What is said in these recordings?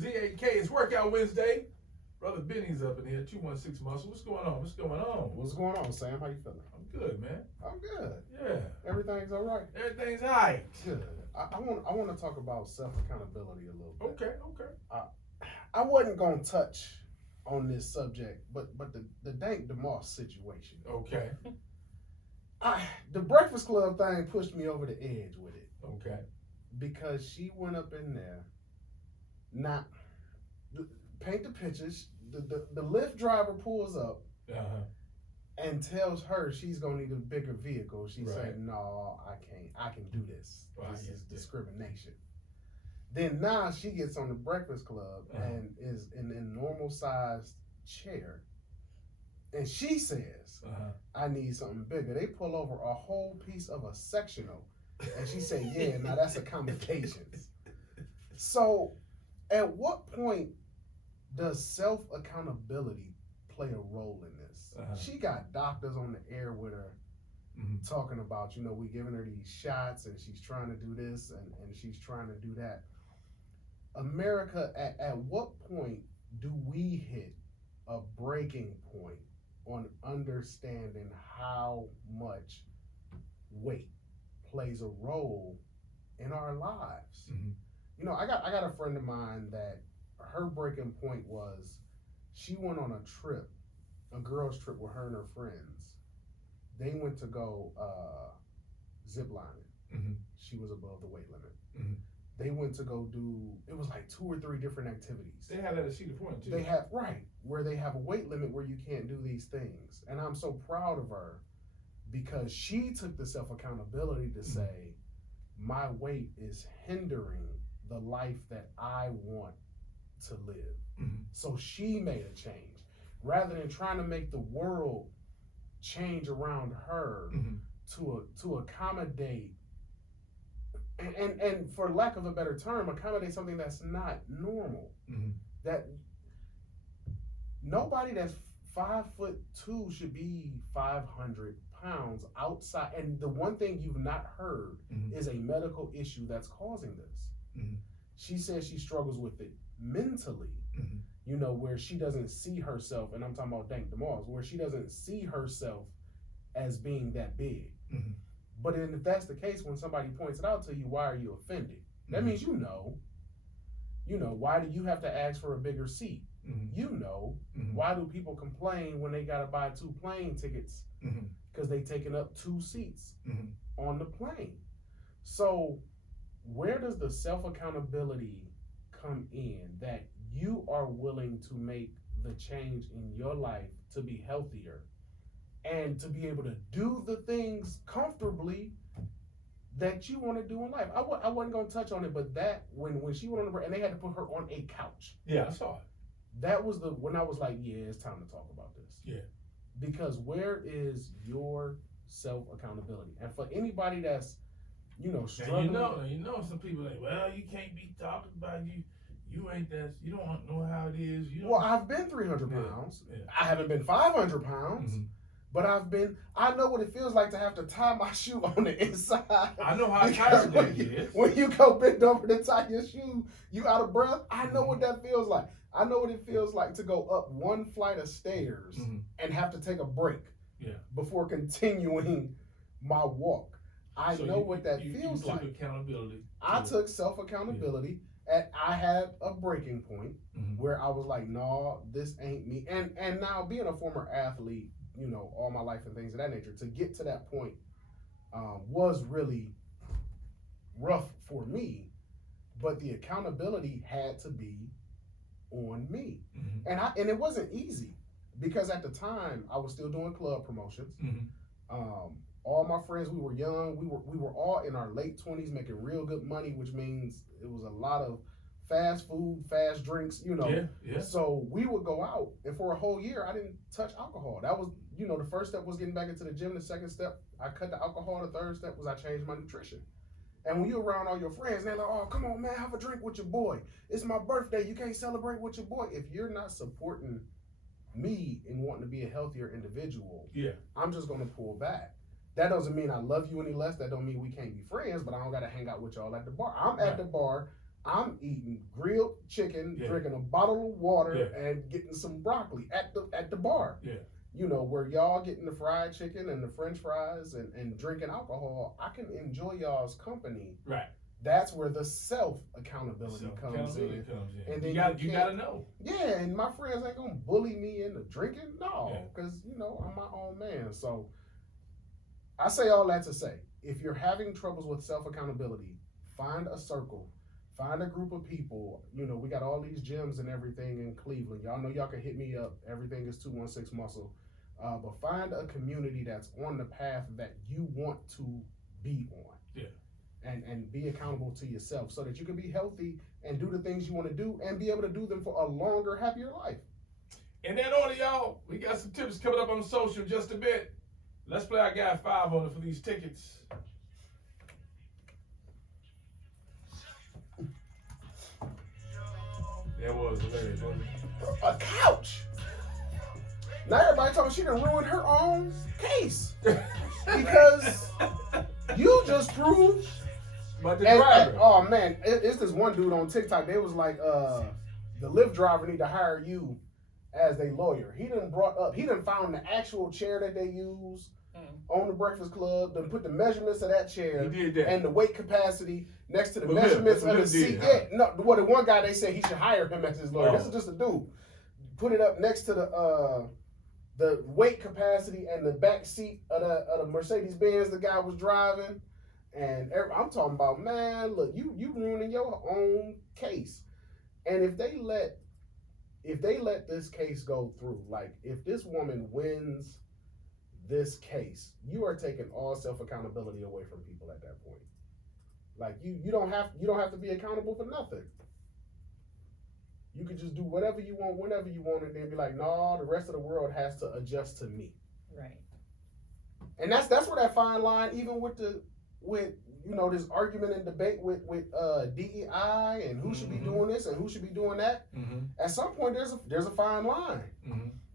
Z8K, it's Workout Wednesday. Brother Benny's up in here, 216 Muscle. What's going on? What's going on? What's going on, Sam? How you feeling? I'm good, man. I'm good. Yeah. Everything's all right? Everything's all right. Good. I want to talk about self-accountability a little bit. Okay. I wasn't going to touch on this subject, but the Dank Demoss situation. Okay. The Breakfast Club thing pushed me over the edge with it. Okay. Because she went up in there, not paint the pictures. The Lyft driver pulls up and tells her she's gonna need a bigger vehicle. She said, "No, I can't. I can do this. This is discrimination." Then now she gets on the Breakfast Club and is in a normal sized chair, and she says, "I need something bigger." They pull over a whole piece of a sectional, and she said, "Yeah, now that's accommodations." So, at what point does self-accountability play a role in this? She got doctors on the air with her talking about, we giving her these shots and she's trying to do this and she's trying to do that. America, at what point do we hit a breaking point on understanding how much weight plays a role in our lives? I got a friend of mine that her breaking point was she went on a trip, a girl's trip with her and her friends. They went to go zip lining. She was above the weight limit. They went to go do, it was like 2 or 3 different activities. They had that at Cedar Point too. They have, where they have a weight limit where you can't do these things. And I'm so proud of her because she took the self-accountability to say, my weight is hindering the life that I want to live. So she made a change. Rather than trying to make the world change around her to accommodate, and for lack of a better term, accommodate something that's not normal. That nobody that's 5'2" should be 500 pounds outside. And the one thing you've not heard is a medical issue that's causing this. She says she struggles with it mentally, where she doesn't see herself, and I'm talking about Dank Demoss, where she doesn't see herself as being that big. But if that's the case, when somebody points it out to you, why are you offended? That means why do you have to ask for a bigger seat? Why do people complain when they gotta buy 2 plane tickets because they taking up 2 seats on the plane? So where does the self-accountability come in that you are willing to make the change in your life to be healthier and to be able to do the things comfortably that you want to do in life? I wasn't going to touch on it, but that when she went on the break and they had to put her on a couch. Yeah, I saw it. That was when I was like, yeah, it's time to talk about this. Yeah. Because where is your self-accountability? And for anybody that's, struggling. And some people like, well, you can't be talking about you ain't that, you don't know how it is. Well, I've been 300 pounds. Yeah. I haven't been 500 pounds. But I know what it feels like to have to tie my shoe on the inside. I know how tired that is. When you go bend over to tie your shoe, you out of breath. I know what that feels like. I know what it feels like to go up 1 flight of stairs and have to take a break before continuing my walk. I know what that feels like. You took accountability. I took self-accountability. And I had a breaking point where I was like, no, this ain't me. And now being a former athlete, all my life and things of that nature, to get to that point was really rough for me. But the accountability had to be on me. And it wasn't easy because at the time I was still doing club promotions. All my friends, we were young. We were all in our late 20s making real good money, which means it was a lot of fast food, fast drinks, So we would go out, and for a whole year, I didn't touch alcohol. That was, the first step was getting back into the gym. The second step, I cut the alcohol. The third step was I changed my nutrition. And when you're around all your friends, they're like, oh, come on, man, have a drink with your boy. It's my birthday. You can't celebrate with your boy. If you're not supporting me in wanting to be a healthier individual, I'm just going to pull back. That doesn't mean I love you any less. That don't mean we can't be friends, but I don't got to hang out with y'all at the bar. I'm at the bar I'm eating grilled chicken, Yeah. drinking a bottle of water, Yeah. and getting some broccoli at the bar. Yeah. You know, where y'all getting the fried chicken and the French fries and drinking alcohol, I can enjoy y'all's company. Right. That's where the self accountability comes in. And then you gotta know. Yeah, and my friends ain't gonna bully me into drinking, no, Yeah. because you know I'm my own man. So I say all that to say, if you're having troubles with self accountability, find a circle, find a group of people. You know, we got all these gyms and everything in Cleveland. Y'all know y'all can hit me up. Everything is 216 Muscle. But find a community that's on the path that you want to be on. Yeah. And be accountable to yourself so that you can be healthy and do the things you want to do and be able to do them for a longer, happier life. And then on y'all, we got some tips coming up on social just a bit. Let's play our guy 5 on it for these tickets. That was hilarious, wasn't it? A couch. Now everybody talking she done ruined her own case because you just proved. But the driver. Oh man, it's this one dude on TikTok. They was like, the Lyft driver need to hire you as a lawyer. He done found the actual chair that they use on the Breakfast Club. Then put the measurements of that chair and the weight capacity next to the measurements of the seat. Yeah, no, well, the one guy they said he should hire him as his lawyer. This is just a dude. Put it up next to the weight capacity and the back seat of the Mercedes Benz the guy was driving. And I'm talking about, man, look, you ruining your own case. And if they let this case go through, like if this woman wins this case, you are taking all self accountability away from people at that point. Like you don't have to be accountable for nothing. You could just do whatever you want, whenever you want, and then be like, no, the rest of the world has to adjust to me. Right. And that's where that fine line, even with you know this argument and debate with DEI and who should be doing this and who should be doing that. At some point, there's a fine line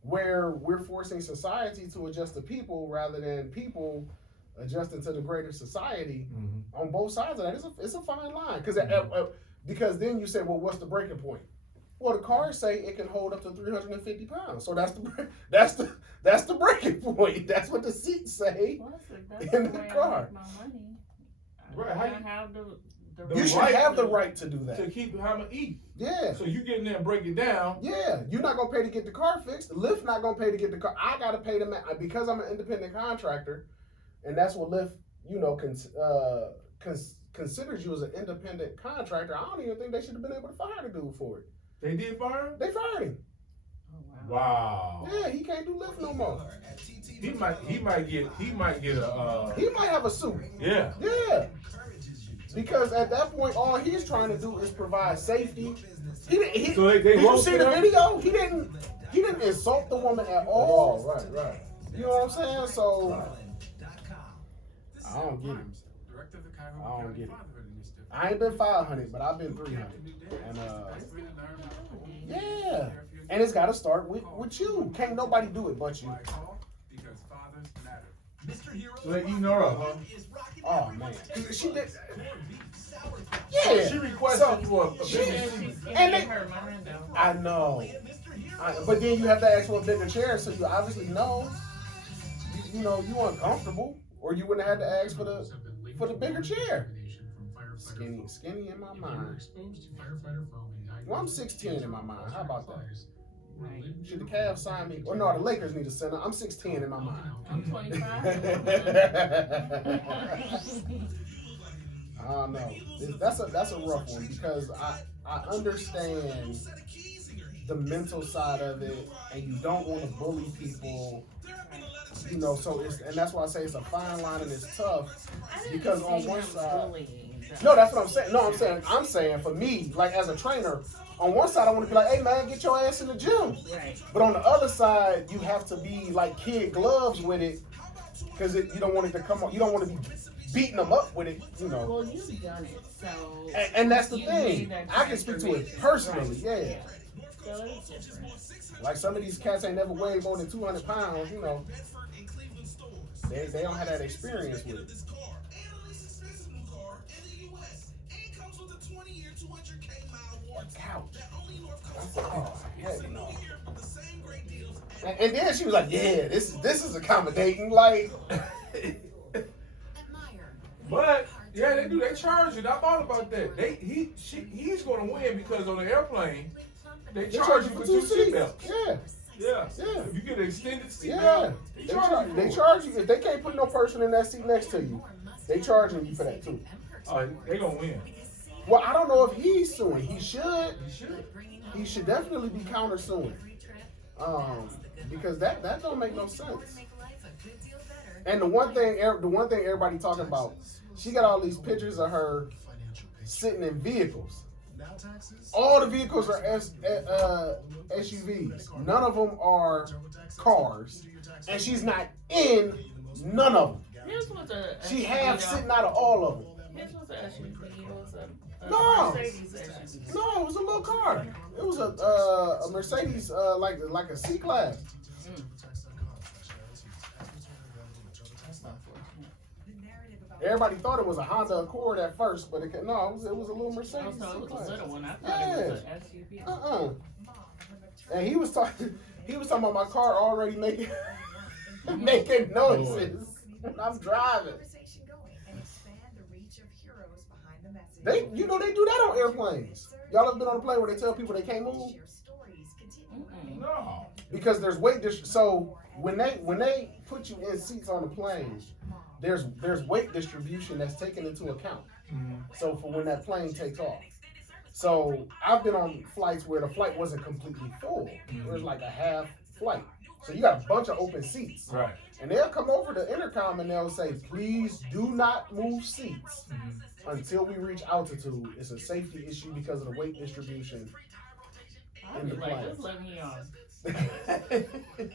where we're forcing society to adjust to people rather than people adjusting to the greater society. On both sides of that, it's a fine line because then you say, well, what's the breaking point? Well, the cars say it can hold up to 350 pounds, so that's the breaking point. That's what the seats say in the car. Right. You should have the right to do that. To keep how to eat. Yeah. So you get in there and break it down. Yeah. You're not gonna pay to get the car fixed. Lyft not gonna pay to get the car. I gotta pay them because I'm an independent contractor, and that's what Lyft, you know, considers you as an independent contractor. I don't even think they should have been able to fire the dude for it. They did fire him? They fired him. Oh, wow. Yeah, he can't do Lyft no more. He might get a he might have a suit. Yeah. Yeah. Because at that point, all he's trying to do is provide safety. Did you see the video? He didn't insult the woman at all. Right. You know what I'm saying? So I don't get it. I don't get it. I ain't been 500, but I've been 300. And yeah. And it's got to start with you. Can't nobody do it but you. So they eating her up, huh? Oh man, she did. Yeah. Yeah. She requested for a bigger I know. But then you have to ask for a bigger chair, so you obviously know. You know you uncomfortable, or you wouldn't have had to ask for the bigger chair. Skinny in my mind. Well, I'm 16 in my mind. How about that? Right. Should the Cavs sign me? Or no, the Lakers need a center. I'm 16 in my mind. I'm 25. I don't know. That's a rough one because I understand the mental side of it, and you don't want to bully people. You know, so and that's why I say it's a fine line and it's tough because on one side. No, that's what I'm saying. No, I'm saying for me, like as a trainer, on one side I want to be like, hey man, get your ass in the gym. Right. But on the other side, you have to be like kid gloves with it because you don't want it to come up. You don't want to be beating them up with it. You know. Well, you've done it, so. And that's the thing. I can speak to it personally. Right. Yeah. So it's different. Like some of these cats ain't never weighed more than 200 pounds. You know. They don't have that experience with it. Couch. I said, oh, heck no. And then she was like, yeah, this is accommodating. Like, But yeah, they do. They charge you. I thought about that. He's going to win because on the airplane they charge you for 2 seatbelts. Yeah. Yeah. Yeah. If you get an extended seatbelt, Yeah. They charge you. If they can't put no person in that seat next to you, they charging you for that too. They gonna win. Well, I don't know if he's suing. He should. He should. He should definitely be countersuing. Because that don't make no sense. And the one thing everybody talking about, she got all these pictures of her sitting in vehicles. All the vehicles are SUVs. None of them are cars, and she's not in none of them. His was a She half sitting out of all of them. His was an SUV. It was a No. Mercedes SUV. No, it was a little car. It was a Mercedes, like a C class. That's unfortunate. Everybody thought it was a Honda Accord at first, but it was a little Mercedes. Oh, so it was C-Class. a little one. I thought it was an SUV. And he was talking about my car already making making noises when I'm driving. They do that on airplanes. Y'all ever been on a plane where they tell people they can't move? No. Because there's weight so when they put you in seats on the plane, there's weight distribution that's taken into account. So for when that plane takes off. So I've been on flights where the flight wasn't completely full. It was like a half flight. So you got a bunch of open seats. Right. And they'll come over the intercom and they'll say, please do not move seats until we reach altitude. It's a safety issue because of the weight distribution I'd in be the like, plane. just let me on.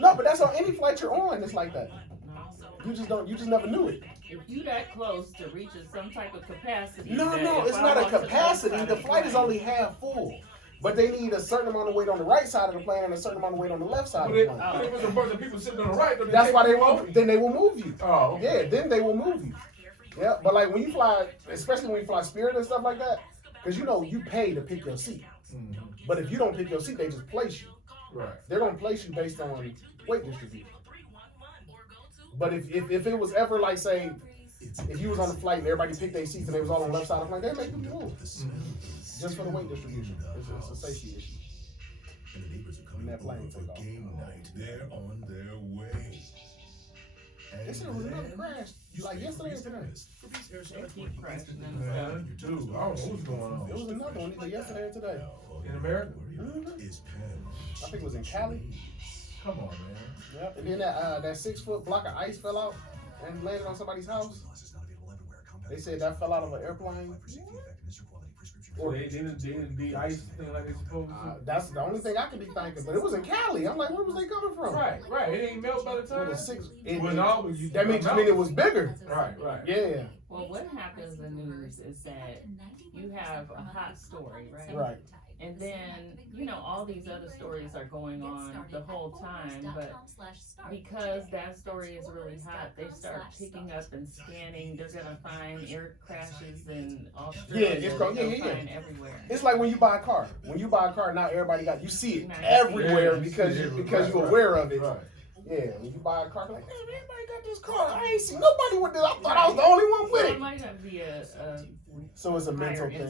No, but that's on any flight you're on. It's like that. No. You just never knew it. If you that close to reaching some type of capacity. No, that it's if I not a walk to the capacity. outside The of flight is plane- only half full. But they need a certain amount of weight on the right side of the plane and a certain amount of weight on the left side of But the if plane. there's a bunch of people sitting on the right, That's why they will move you. Oh, okay. Yeah, then they will move you. Yeah, but like when you fly, especially when you fly Spirit and stuff like that, because you pay to pick your seat. But if you don't pick your seat, they just place you. Right. They're gonna place you based on weight distribution. But if it was ever like, say, if you was on the flight and everybody picked their seats and they was all on the left side of the plane, they make you move. Just for the weight distribution. It's a safety issue. When that plane take off. Game night, they're on their way. They said it was another crash, like yesterday or today. They keep crashing and Man, dude, I don't know what's going on. It was another one either yesterday or today. In America? I think it was in Cali. Come on, man. Yep. And then that 6-foot block of ice fell out and landed on somebody's house. They said that fell out of an airplane. Or they didn't de-ice thing like they supposed to. That's the only thing I could be thinking. But it was in Cali. I'm like, where was they coming from? Right. It ain't melt by the time. That means it was bigger. Right. Yeah. Well, what happens in news is that you have a hot story, right? Right. And then, all these other stories are going on the whole time, but because that story is really hot, they start picking up and scanning. They're going to find air crashes in Australia. Yeah, find everywhere. It's like when you buy a car. When you buy a car, now you see it everywhere because you're aware of it. Right. Yeah, when you buy a car, like, man, everybody got this car. I ain't seen nobody with this. I thought I was the only one with So it. it might not be So it's a mental thing.